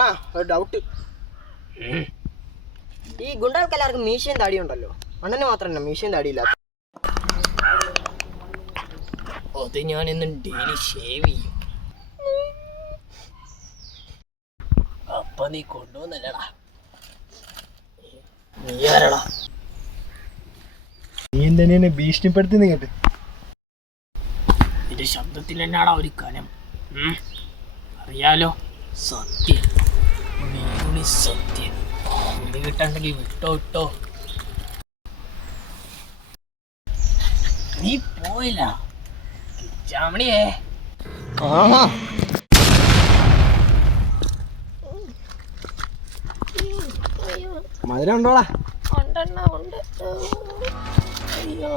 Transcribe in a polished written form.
അണ്ണാ ഒരു ഡൗട്ട്. ഈ ഗുണ്ടകൾക്ക് എല്ലാവർക്കും മീശയും താടിയും ഉണ്ടല്ലോ, അണ്ണന് മാത്രമല്ല മീശയും താടിയില്ല. അത് ഞാൻ ഇന്ന് ഡെയിലി ഷേവ് ചെയ്യും. അപ്പൊ നീ കൊണ്ടുവന്നല്ലടാ, നീ ആരടാ? നീ എന്തിനെ ഭീഷണിപ്പെടുത്തി കേട്ട്? നിന്റെ ശബ്ദത്തിൽ എന്നാടാ ഒരു കനം. അറിയാലോ, സത്യം, വീണി സത്യം. ഇത് കിട്ടണ്ടെങ്കിൽ വിട്ടോ വിട്ടോ. നീ പോയില്ല ചാമണിയേ. മധുരം ഉണ്ടോടാ? ഉണ്ട്. അയ്യോ.